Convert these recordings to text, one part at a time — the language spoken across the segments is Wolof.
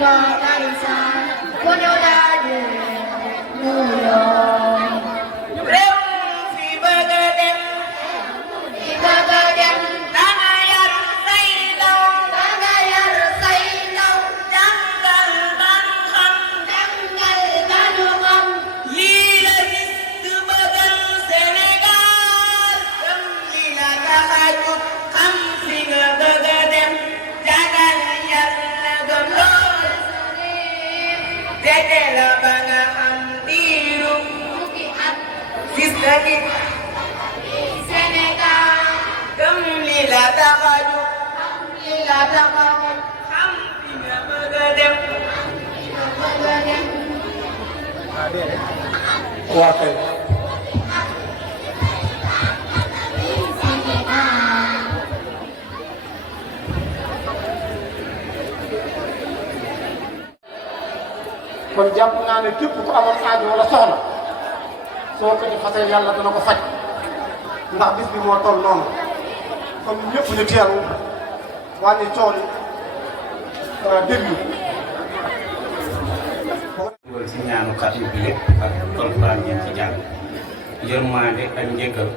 Kaisa Gunodade Nuyo Rem fi bagadem Fi bagadem Dangayar saylaw Dangayar saylaw Dangal banham Dangal banham Lila gis bagal Senegal Gam lila tahajuk Kam fi bagadem Jagal yar gam lol Dede la banga am diru Gis lagi Senegal Gam lila tahajuk Lila Takam Kam fi bagadem Bagadem waa kay kon jàpp naa ne képp ku amoon aajo wala soxla soo ko ci fasee yàlla dana ko faj ndax bis bi moo toll noonu kon ñëpp ñu teelu wàññi coow li déglu. loolu si ñaanu xatim bi lépp ak alxuraan yi ci jàng yërmande ak njëkkal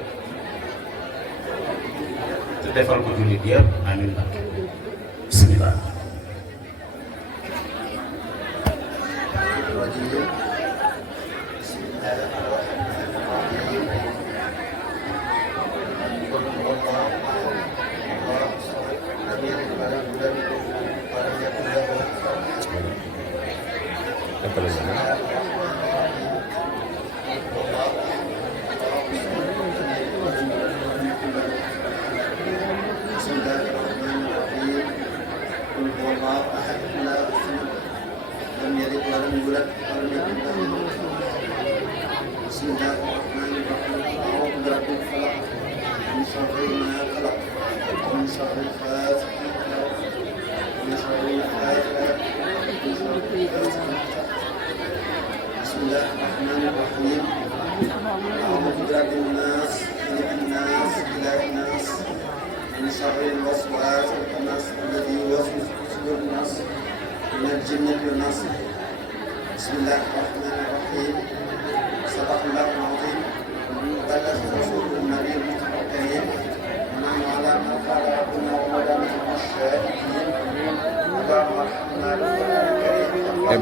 te defal ko jullit yëpp amiin ba bismillah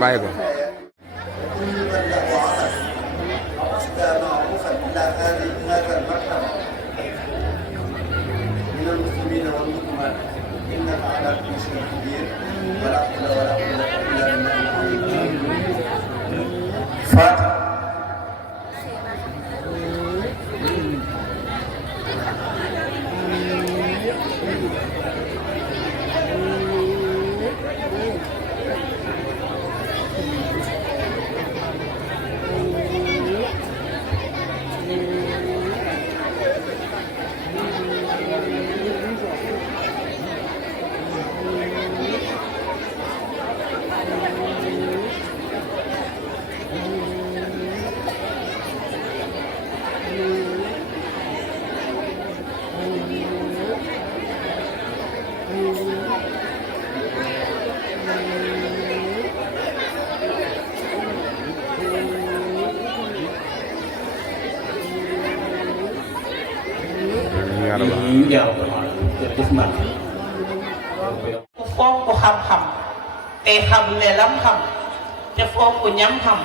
bàyyi ko jërëjëf man ku fonk xam-xam te xam ne lam xam te fonk ñam xam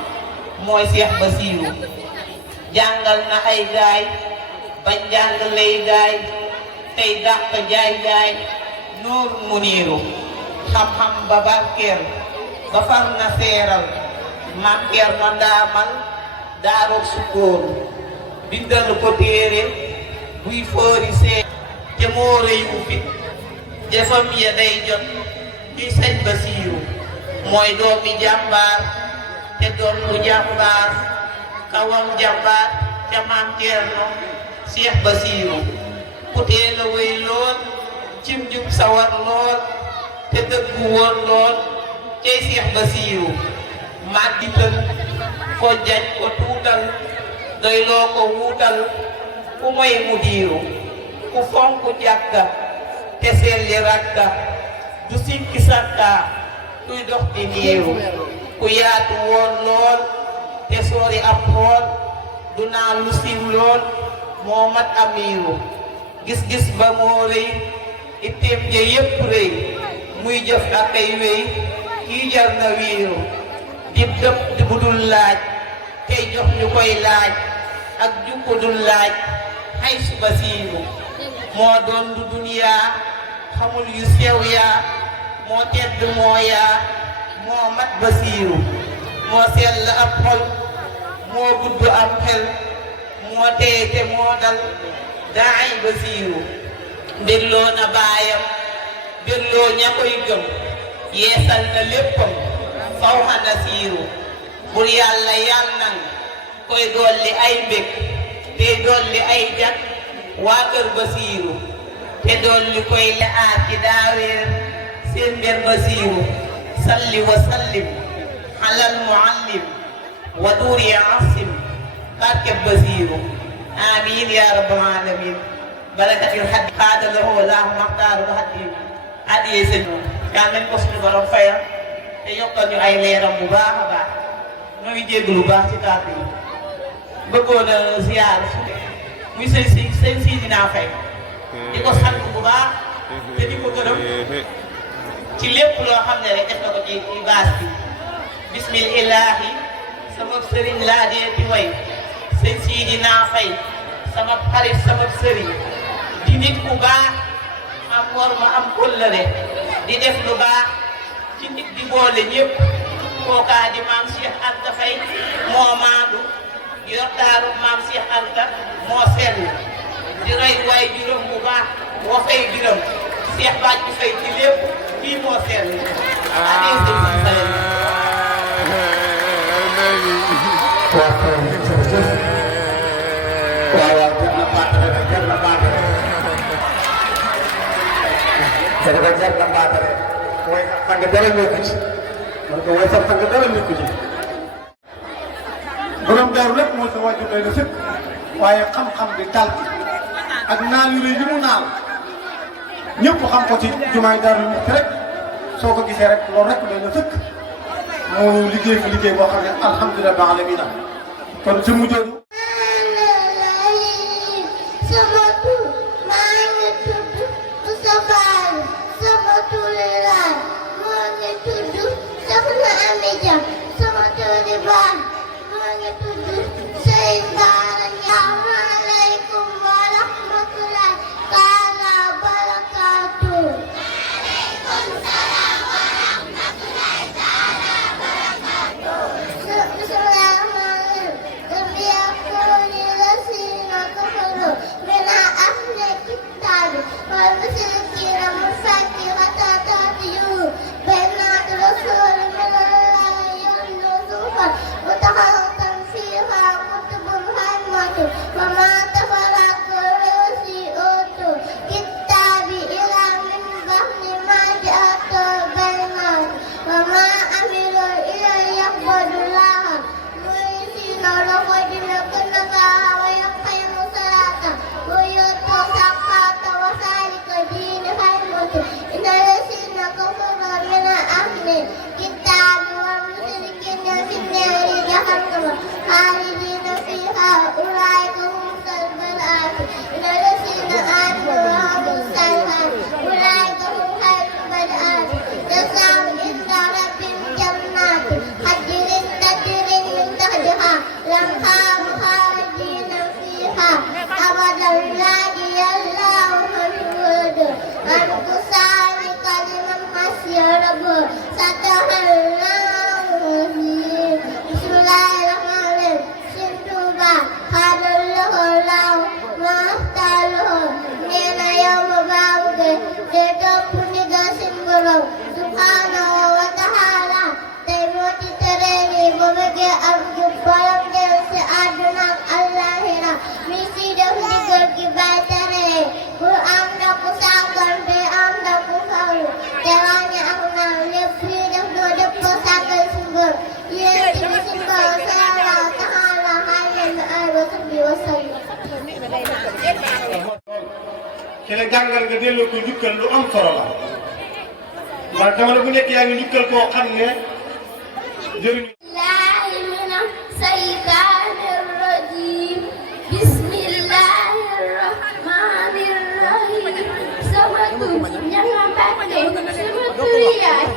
mooy Seex Basiiru jàngal na ay gaay bañ jàng lay gaay tey dàq jaay nooru muniiru xam-xam ba barkeel ba far na seeral mànkeer na ndaamal daaroog sukkoon bindal ko téere buy foori see te moo rëy bu fit jëfam ya day jot ñuy Sëñ Basiiru mooy doomi jàmbaar te doon bu jàmbaar kawam jàmbaar ca maam Ceerno Seex Basiiru ku teel a wéy lool cim jub sawar lool te dëggu woon lool cay Seex Basiiru màggital ko jañ ko tuutal doy loo ko wuutal ku moy mu diiru ku fonk jàkka te selli rakka du sikki sakka kuy dox di niiru ku yaatu woon lool te soori ab xool du naa lu siiw lool moo mat amiiru gis-gis ba moo rëy itteem ja yépp rëy muy jëf ak ay wéy kii jar na wiiru dib dëpp di bu dul laaj tey jox ñu koy laaj ak jukko dul laaj xay suba siiru moo doon du duniyaa xamul yu sew yaa moo tedd moo yaa moo mat basiiru moo sell ab xol moo gudd am xel moo teete moo dal daay basiiru bégloo na baayam bégloo ña koy gëm yeesal na léppam faw xana siiru bur yàlla yàlnan koy dolli ay mbég te dolli ay jag waa kër basiiru te dolli koy la aar ci daaweer seen mbir basiiru salli wa sallim alal muallim wa duuri asim barkeb basiiru amiin ya rabbal alamin barakatil xaddi xaada lahu laahu maxtaaru xaddi addiye sëñ yal nañ ko suñu borom fayal te yokkal ñu ay leeram bu baax a baax ñoo ngi jégg lu baax ci kàddu yi bëggoon a ziyaar muy sëñ Sidina Faye di ko sant bu baax te di ko gërëm ci lépp loo xam ne rek def na ko ci baas bi bismillahi sama sëriñ laa dee ci way sëñ Sidina Faye sama xarit sama sëriñ di nit ku baax am war ma am kóllëre di def lu baax ci nit di boole ñëpp kookaa di maam Cheikh Anta Faye moo maandu yor taaru maam Cheikh Anta moo sell di roy waay juróom bu baax moo fay juróom Cheikh Baaj bi fay ci lépp kii moo sell adee sëñ dafa jar na baatare mooy xam nga dara nekku ci man ko way sax xam nga dara nekku ci borom daaru lépp moo sa wàjju doy na sëkk waaye xam-xam bi dal ak naal yu rëy yi mu naal ñëpp xam ko ci jumaay daaru yu rek soo ko gisee rek loolu rek doy na sëkk moo liggéey fi liggéey boo xam ne alhamdulilah ba alamina kon su mu jooju ci la jàngal nga delloo ko njukkal lu am solo la waaye jamono bu nekk yaa ngi nukkal koo xam ne jëriñu. الله من الشيطان الرجيم بسم الله الرحمن الرحيم سمت نعمتك سمت رياح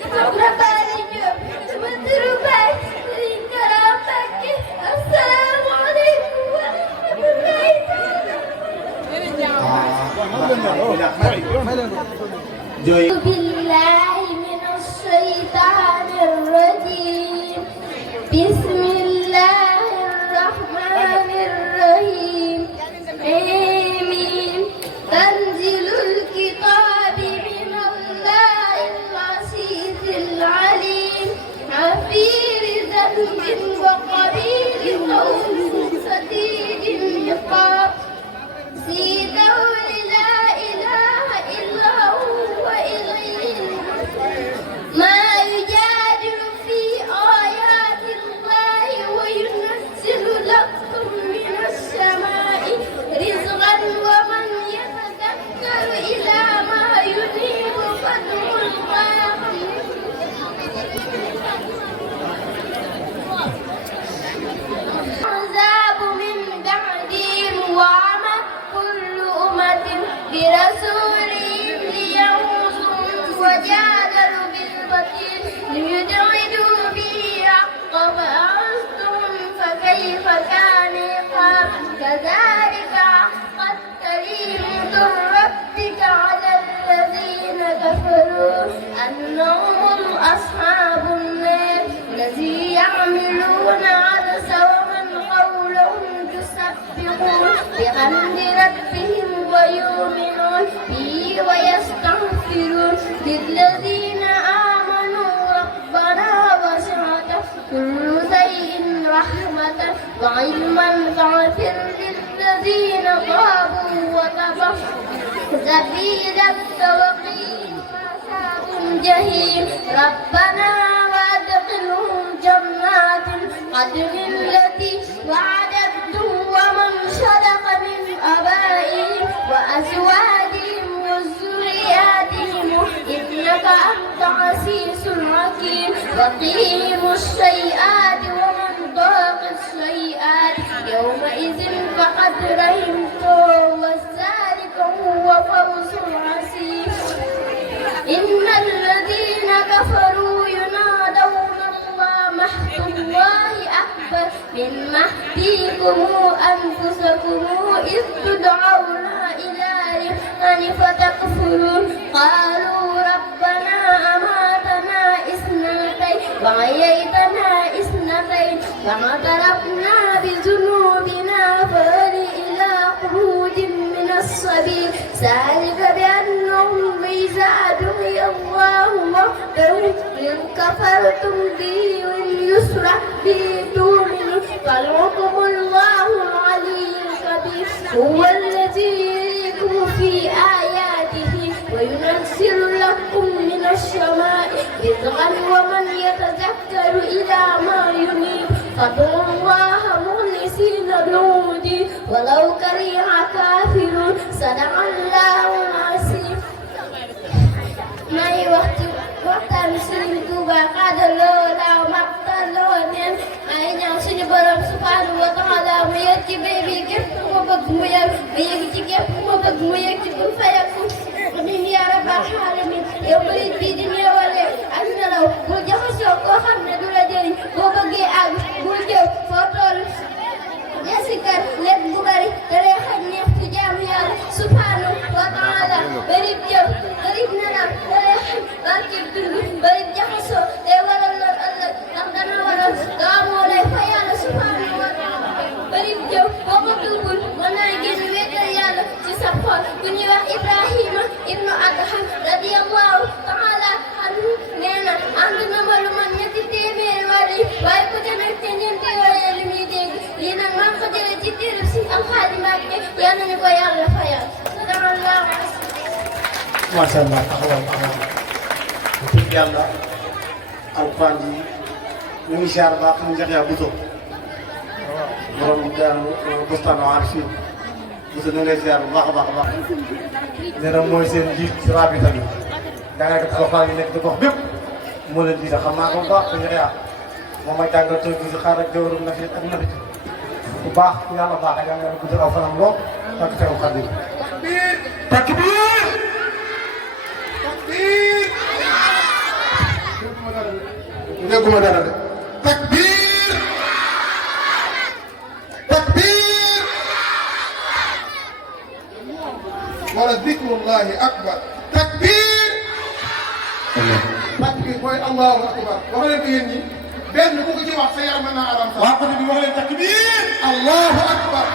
سمت بارجو سمت رباك كرامتك السلام عليكم ورحمة الله jooy. بالله من الشيطان الرجيم بسم الله الرحمن الرحيم آمين تنزيل الكتاب من الله العزيز العليم غفير ذنب وقبيل قوم شديد العقاب ذي طول لا إله إلا هو إليه ما يجادل في آيات الله وينزل لكم من السماء رزقا ومن يتذكر إلى ما ينيب فادعوا الله عذاب من بعدهم وعمى كل أمة برسولهم لينصروا وجادلوا بالبطيء ليدعدوا به حق فأخذتهم فكيف كان عقاب كذلك حقت كلمة ربك على الذين كفروا أنهم أصحاب النار الذي يعملون عدس ومن حولهم يسبحون بحمد ربهم ويؤمنون به ويستغفرون للذين آمنوا ربنا وسعت كل شيء رحمة وعلما فاغفر للذين تابوا وتبوا سبيل التوقيت أصحاب الجحيم ربنا وادخلهم جنات عدن التي وعدتهم ومن صدق من آبائهم وأزواجهم وذرياتهم إنك أنت عزيز حكيم وقهم السيئات ومن ضاق السيئات يومئذ فقد رحمته وذلك هو فوز عظيم إن الذين كفروا ينادون محد الله أكبر من محدكم أنفسكم إذ تدعون إلى الرحمن فتكفرون قالوا ربنا أماتنا اثنتين وأحييتنا اثنتين فاعترفنا بذنوبنا فهل إلى خروج من السبيل ذلك بأنهم إذا دعي الله وحده إن كفرتم به وإن يشرك به تؤمنوا فالحكم الله العلي الكبير هو الذي يريكم في آياته وينزل لكم من السماء رزقا ومن يتذكر إلى ما ينيب فادعوا الله مخلصين له الدين ولو كره كافرون صدق الله العظيم may waxtaan Sëriñ Tuuba xaadaloo laaw maxtaloo neen ay ñaan suñu borom subhanahu wa taala mu yegg ci béy bi képp ku ma bëgg mu yegg mu yegg ci képp ku ma bëgg mu yegg ci kun fayaku min yaa rabbal alamin yow murid bi di ñëwale ak nelaw bul jaxasoo koo xam ne du la jëriñ boo bëggee àgg bul jëw foo toll yasikar lépp bu bari da lay xaj neex ci jaamu yàlla subhanahu wa taala bari jëw bari nelaw da lay xaj barkeb dund bari jaxasoo day waral lool ëllëg ndax dana waral gaamoo lay fa yàlla subhanahu wa taala bari jëw boo ko tuubul mën naa génn wéetal yàlla ci sa xol ku ñuy wax Ibrahima ibnu Adham radiyallahu taala anhu nee na ànd na ma lu man ñetti téeméeri wàll yi waaye ku ca nekk ca ñeenti yooyee li muy dégg lii nag maa ngi ko jëlee ci téereb si Alxaaji Mbàkke yal nañu ko yàlla fayal sallallahu macha allah taxawal taxawal dëgg yàlla alquran ji ñu ngi ziar baax ñu njax yaa buto borom daanu bustaanu arifin buto ñu ngi lay ziar bu baax a baax a baax nee na mooy seen njiit si rabita bi jàngalekat alxuraan yi nekk ci gox bépp moo leen jiite xam naa ko bu baax te Yaxya moom mooy jàngal tey jii xaar ak jawwaru na fi ak na fi bu baax yàlla baax ak yàlla guddal aw fanam lool ak teewul Xaadim. takbir takbir dégguma dara de takbir takbir wala zikrullahi akbar takbir takbir mooy allahu akbar wax leen ko yéen ñi benn bu ko ci wax sa yaram mën naa aram sax waa côté bi wax leen takbir allahu akbar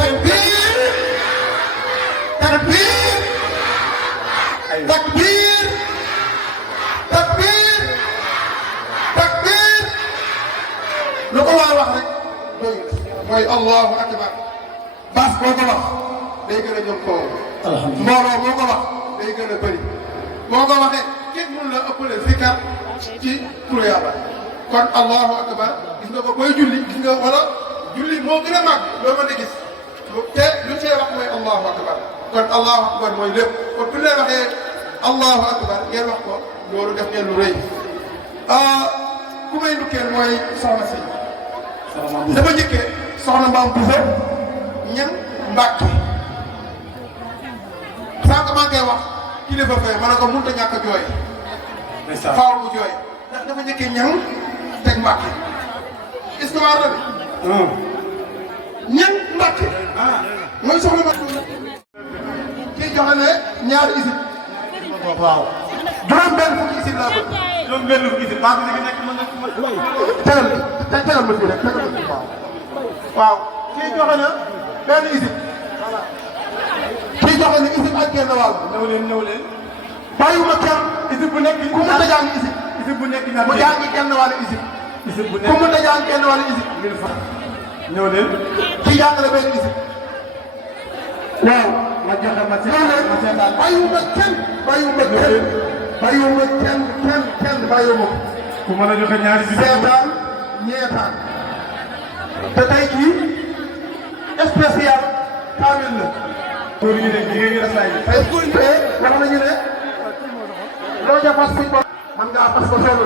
takbir takbir takbir takbir takbir lu ko waa wax rek doy mooy allahu akbar bas boo ko wax day gën a jëm kaw mbooloo moo ko wax day gën a bëri boo ko waxee kenn mënu la ëppale zikar ci turu yàlla kon allahu akbar gis nga ko booy julli gis nga wala julli moo gën a màgg loo mën a gis te lu cee wax mooy allahu akbar kon allahu akbar mooy lépp kon bu leen waxee allahu akbar ngeen wax ko loolu def ngeen lu rëy ku may ndukkeel mooy soxna si dafa njëkkee soxna mbaam busa ñan mbàkke sànq maa ngi koy wax kilifa fee ma ne ko mënut a ñàkk a jooy faaw mu jooy ndax dafa njëkkee ñan teg mbàkke histoire la bi ñan mbàkke mooy soxna mbàkke kii joxe ne ñaari isib waaw juróom benn fukki isib laa bëgg juróom benn fukki isib maa ngi nekk mën na tegal ma fii rek tegal ma fii waaw kii joxe na benn isib kii joxe na isib ak genn wàll ñëw leen bàyyiwuma kenn isib bu nekk ku mën a jàng isib bu nekk mu jàng genn wàll isib bu nekk ku mën a jàng genn wàll isib ñëw leen kii jàng na benn isib waaw ma joxe ma seetaan bàyyiwuma kenn bàyyiwuma kenn bàyyiwuma ku mën a joxe ñaari si seetaan ñeetaan te tey jii spécial kaamil la góor ñi ne jigéen ñi rasaay tey wax nañu ne loo ca fas fuñ ko man ngaa fas ko solo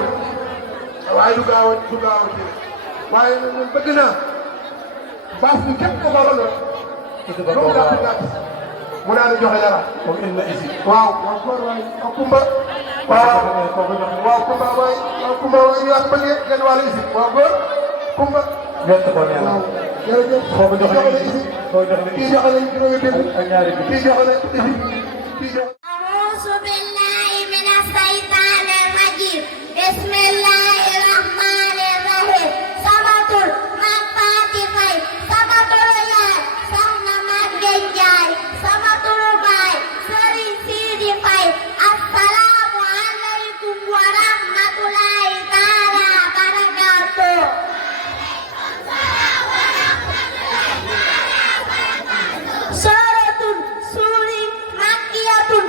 de waaye du gaaw a jële waaye ñun bëgg naa baas bi képp ko baloon lu mu gàtt gàtt mu daal di joxe dara comme indi na ici waaw waaw góor waay waaw Kumba waaw Kumba waay waaw Kumba waay ñu wax bëggee genn wàllu ici waaw góor Kumba ñett ko nee naa jërëjëf foo ko joxe ici kii joxe nañ juróomi dégg kii joxe nañ ici kii joxe أعوذ بالله من الشيطان الرجيم بسم الله الرحمن الرحيم sabatul mag Faati Fay sabatul yaay soxna Maguette Ndiaye sabatul baay Sëriñ Sidi Fay assalaamu aleykum wa rahmatulahi taala barakaatuh suratun suuri makkiyatun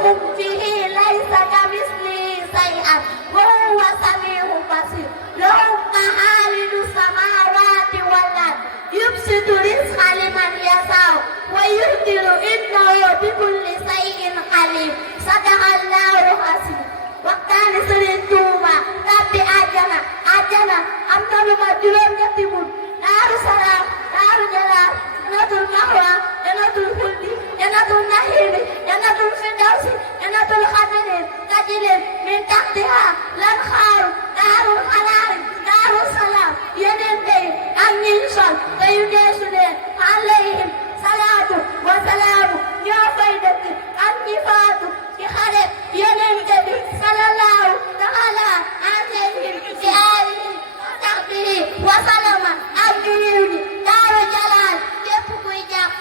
عليم فيه ليس كمثله شيئا وهو سميع بصير له مقاليد السماوات والأرض يبسط الرزق لمن يشاء ويقدر إنه بكل شيء عليم صدق الله العظيم waxtaane Sëriñ Tuuba tabbi àjjana am na lu ma juróom-ñetti mun Daaru Salaam Daaru Jalaal Jannatul Mahwa Jannatul Xuldi Jannatul Naxiimi Jannatul Firdawsi Jannatul Xadaniin tajri min tahtiha l-anhaaru Daarul Xalaali Daaru Salaam yeneen day ak ñi sol te yu deesu leen alayhim salaatu wa salaamu ñoo fay dëkk ak ñi faatu ci xare yeneen bi sallallahu taala alayhi bi alihi wa sahbihi wa salama ak jullit ñi Daaru Jalaal képp kuy jàpp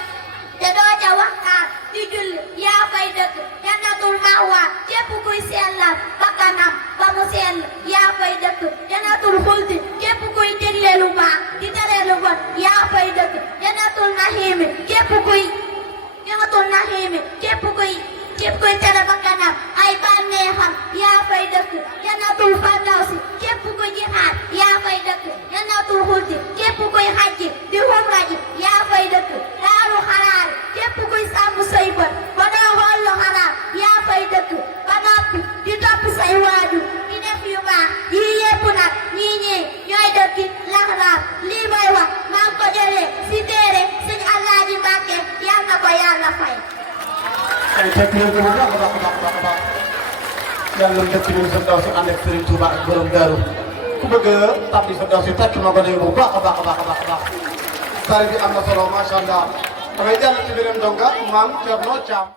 te doo ca waxtaan di julli yaa fay dëkk Jannatul Mahwa képp kuy sellal bakkanam ba mu sell yaa fay dëkk Jannatul Xuldi képp kuy digle lu baax di tere lu bon yaa fay dëkk Jannatul Naxiimi képp kuy tere bakkanam ay bànneexam yaa fay dëkk Jannatul Firdawsi képp kuy jihaad yaa fay dëkk Jannatul Xuldi képp kuy xajji di umra ji yaa fay dëkk Daaru Xalaal képp kuy sàmm say bët ba doo xool lu xaraam yaa fay dëkk ba noppi di topp say waajur di def yu baax yii yépp nag ñii ñooy dëkki laxraam lii may wax maa ngi ko jëlee si téere Sëñ Alaaji Mbàkke yal na ko Yàlla fay. ay tekk leen ko bu baax a baax a baax a baax yàlla dëkk ñu Firdawsi ànd ak Sëriñ Tuuba ak borom daaru ku bëgg a tàbbi Firdawsi tekk ma ko bu baax a baax a baax a baax sari bi am na solo macha allah damay jàll ci beneen donga maam Thierno Thiam